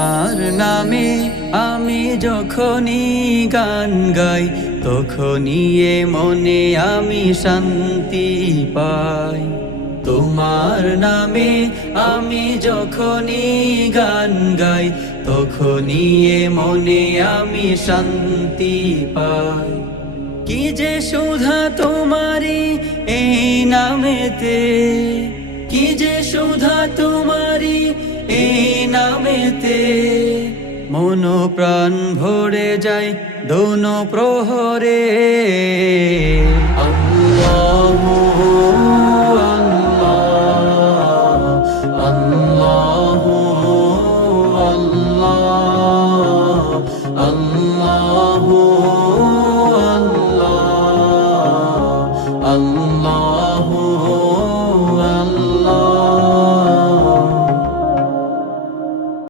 তোমার নামে আমি যখনই গান গাই, তখনই এ মনে আমি শান্তি পাই। তোমার নামে আমি যখনই গান গাই, তখনই এ মনে আমি শান্তি পাই। কি যে সুধা তোমারি এই নামেতে, কি যে সুধা তোমারি এই নামেতে, মন প্রাণ ভরে যায় দোনো প্রহরে। আল্লাহু